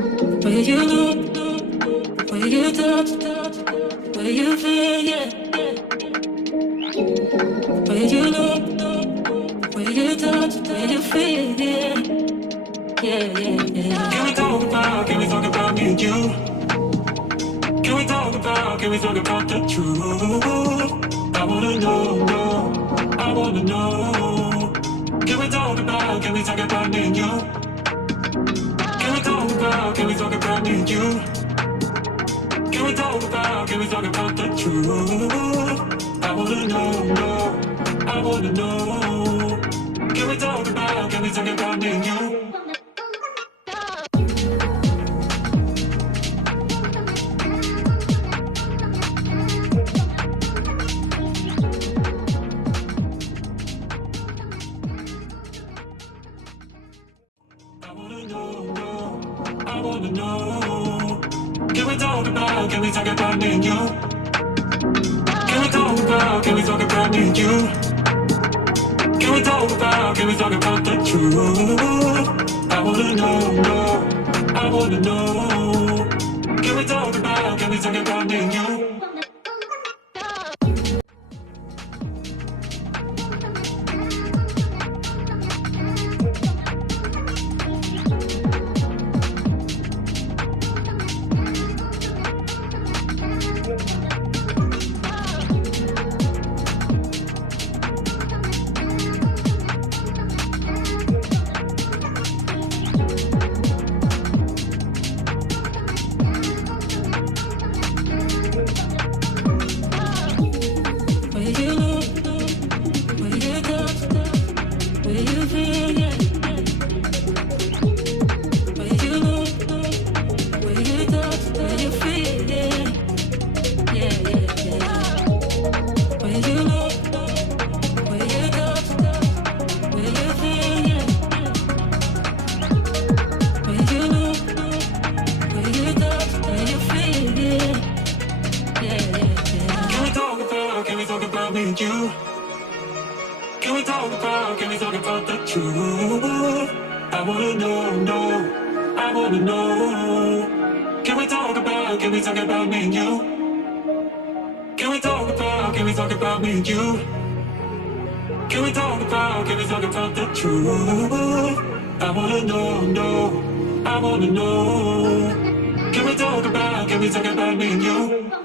Where you look, where you touch, where you feel, yeah. Where you look, where you touch, where you feel, yeah. Yeah, yeah, yeah. Can we talk about me and you? Can we talk about the truth? I wanna know, I wanna know. Can we talk about me and you? Can we talk about me and you? Can we talk about the truth? I wanna know, I wanna know. Can we talk about me and you? I wanna know. Can we talk about me and you? Can we talk about me and you? Can we talk about the truth? I wanna know, I wanna know. Can we talk about me and you? Can we talk about the truth? I wanna know, I wanna know. Can we talk about me and you? Can we talk about me and you? Can we talk about the truth? I wanna know, I wanna know. Can we talk about me and you?